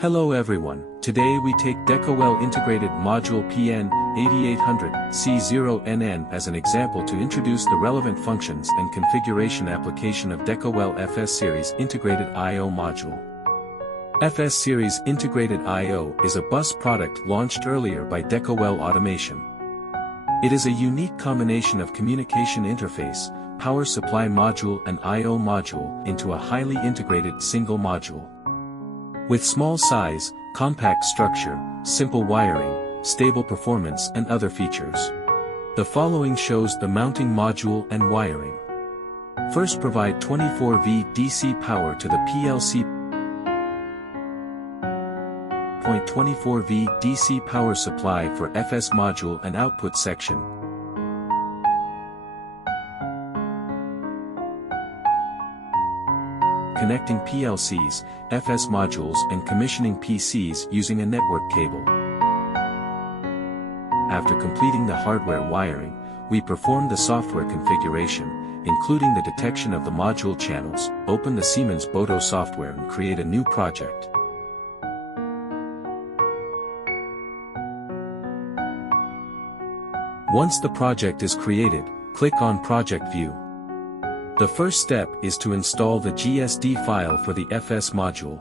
Hello everyone, today we take Decowell Integrated Module PN8800C0NN as an example to introduce the relevant functions and configuration application of Decowell FS Series Integrated I/O Module. FS Series Integrated I/O is a bus product launched earlier by Decowell Automation. It is a unique combination of communication interface, power supply module and I/O module into a highly integrated single module. With small size, compact structure, simple wiring, stable performance and other features. The following shows the mounting module and wiring. First, provide 24V DC power to the PLC. 24V DC power supply for FS module and output section. Connecting PLCs, FS modules and commissioning PCs using a network cable. After completing the hardware wiring, we perform the software configuration, including the detection of the module channels, open the Siemens Boto software and create a new project. Once the project is created, click on Project View. The first step is to install the GSD file for the FS module.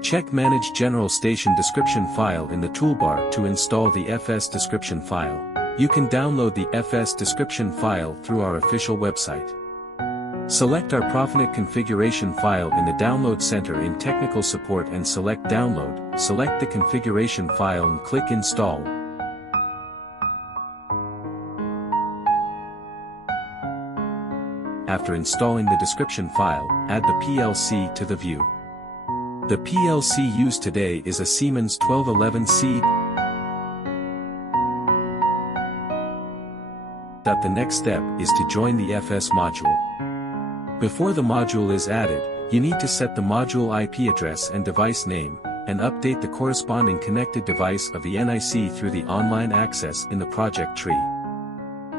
Check Manage General Station Description file in the toolbar to install the FS description file. You can download the FS description file through our official website. Select our Profinet configuration file in the Download Center in Technical Support and select Download. Select the configuration file and click Install. After installing the description file, add the PLC to the view. The PLC used today is a Siemens 1211C. The next step is to join the FS module. Before the module is added, you need to set the module IP address and device name, and update the corresponding connected device of the NIC through the online access in the project tree.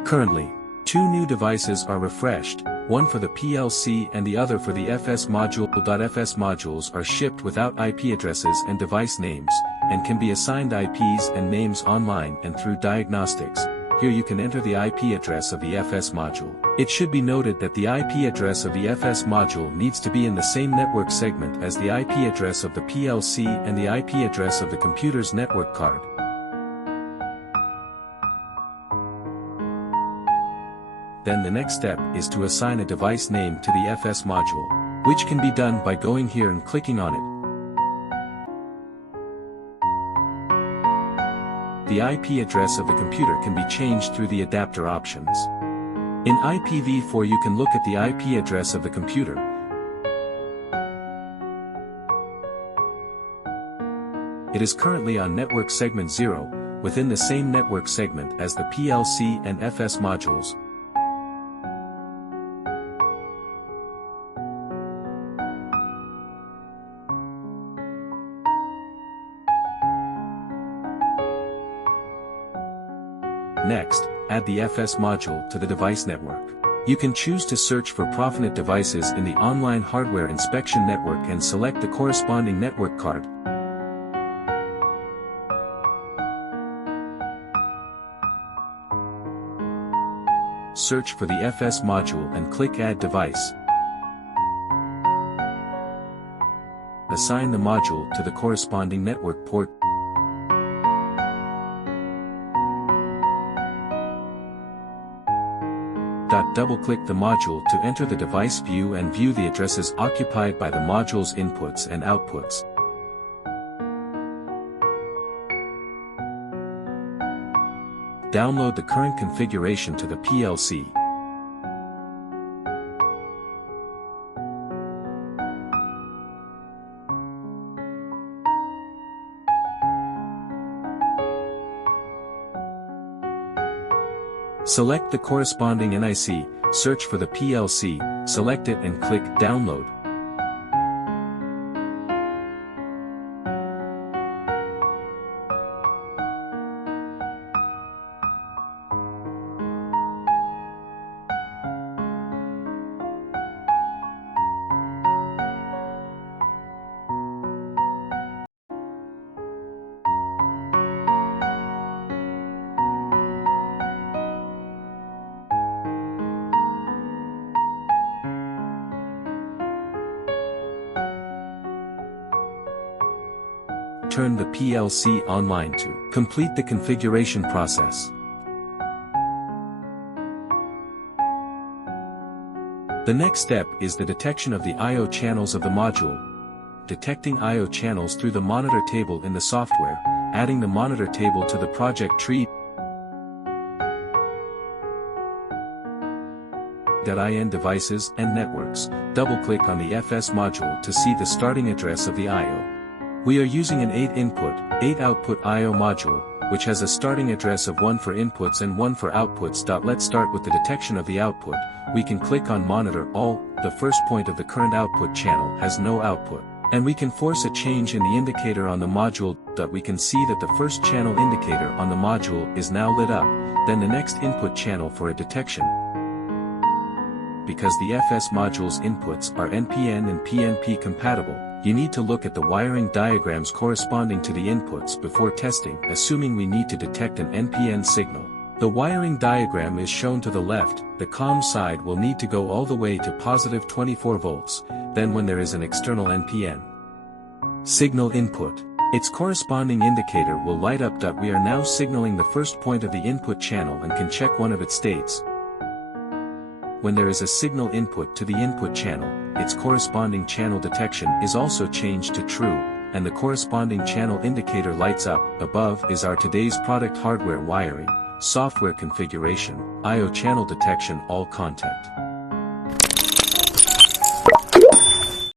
Currently, two new devices are refreshed, one for the PLC and the other for the FS module. FS modules are shipped without IP addresses and device names, and can be assigned IPs and names online and through diagnostics. Here you can enter the IP address of the FS module. It should be noted that the IP address of the FS module needs to be in the same network segment as the IP address of the PLC and the IP address of the computer's network card. Then the next step is to assign a device name to the FS module, which can be done by going here and clicking on it. The IP address of the computer can be changed through the adapter options. In IPv4 you can look at the IP address of the computer. It is currently on network segment 0, within the same network segment as the PLC and FS modules. Next, add the FS module to the device network. You can choose to search for Profinet devices in the online hardware inspection network and select the corresponding network card. Search for the FS module and click Add Device. Assign the module to the corresponding network port. Double-click the module to enter the device view and view the addresses occupied by the module's inputs and outputs. Download the current configuration to the PLC. Select the corresponding NIC, search for the PLC, select it and click Download. turn the PLC online to complete the configuration process. The next step is the detection of the I/O channels of the module. Detecting I/O channels through the monitor table in the software, adding the monitor table to the project tree. .in devices and networks, double-click on the FS module to see the starting address of the I/O. We are using an 8-input, 8-output I/O module, which has a starting address of 1 for inputs and 1 for outputs. Let's start with the detection of the output. We can click on Monitor All, the first point of the current output channel has no output, and we can force a change in the indicator on the module. We can see that the first channel indicator on the module is now lit up, then the next input channel for a detection. Because the FS module's inputs are NPN and PNP compatible, you need to look at the wiring diagrams corresponding to the inputs before testing, assuming we need to detect an NPN signal. The wiring diagram is shown to the left. The COM side will need to go all the way to positive 24 volts, then when there is an external NPN signal input, its corresponding indicator will light up. We are now signaling the first point of the input channel and can check one of its states. When there is a signal input to the input channel, its corresponding channel detection is also changed to true, and the corresponding channel indicator lights up. Above is our today's product hardware wiring, software configuration, I/O channel detection, all contact.